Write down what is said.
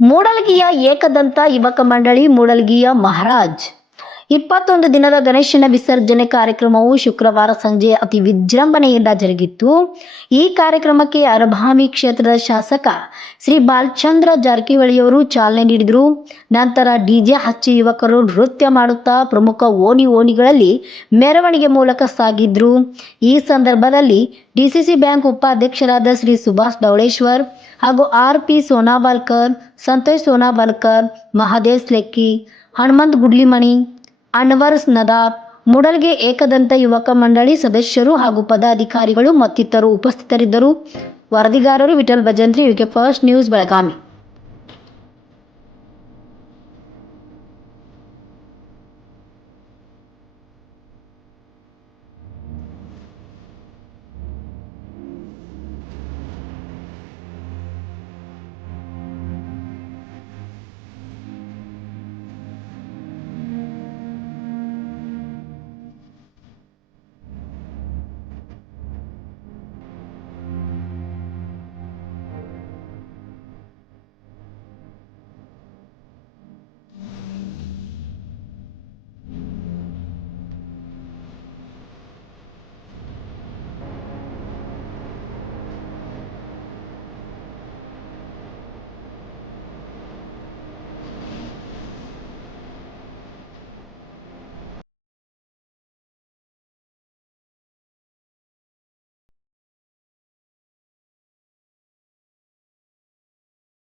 ಮೂಡಲಗಿಯ ಏಕದಂತ ಯುವಕ ಮಂಡಳಿ ಮೂಡಲಗಿಯ ಮಹಾರಾಜ್ 21 ದಿನದ ಗಣೇಶನ ವಿಸರ್ಜನೆ ಕಾರ್ಯಕ್ರಮವು ಶುಕ್ರವಾರ ಸಂಜೆ ಅತಿ ವಿಜೃಂಭಣೆಯಿಂದ ಜರುಗಿತ್ತು. ಈ ಕಾರ್ಯಕ್ರಮಕ್ಕೆ ಅರಭಾವಿ ಕ್ಷೇತ್ರದ ಶಾಸಕ ಶ್ರೀ ಬಾಲಚಂದ್ರ ಜಾರಕಿಹೊಳಿಯವರು ಚಾಲನೆ ನೀಡಿದರು. ನಂತರ ಡಿಜೆ ಹಚ್ಚಿ ಯುವಕರು ನೃತ್ಯ ಮಾಡುತ್ತಾ ಪ್ರಮುಖ ಓಣಿಗಳಲ್ಲಿ ಮೆರವಣಿಗೆ ಮೂಲಕ ಸಾಗಿದ್ರು. ಈ ಸಂದರ್ಭದಲ್ಲಿ ಡಿಸಿಸಿ ಬ್ಯಾಂಕ್ ಉಪಾಧ್ಯಕ್ಷರಾದ ಶ್ರೀ ಸುಭಾಷ್ ಧವಳೇಶ್ವರ್ ಹಾಗೂ ಆರ್.ಪಿ. ಸೋನಾಬಾಲ್ಕರ್, ಸಂತೋಷ್ ಸೋನಾಬಾಲ್ಕರ್, ಮಹದೇಶ್ ಲೆಕ್ಕಿ, ಹನುಮಂತ್ ಗುಡ್ಲಿಮನಿ, ಅನ್ವರ್ ನದಾಫ್, ಮೂಡಲಗಿ ಏಕದಂತ ಯುವಕ ಮಂಡಳಿ ಸದಸ್ಯರು ಹಾಗೂ ಪದಾಧಿಕಾರಿಗಳು ಮತ್ತಿತರರು ಉಪಸ್ಥಿತರಿದ್ದರು. ವರದಿಗಾರರು Vithal Bhajantri, UK first news, Belagavi.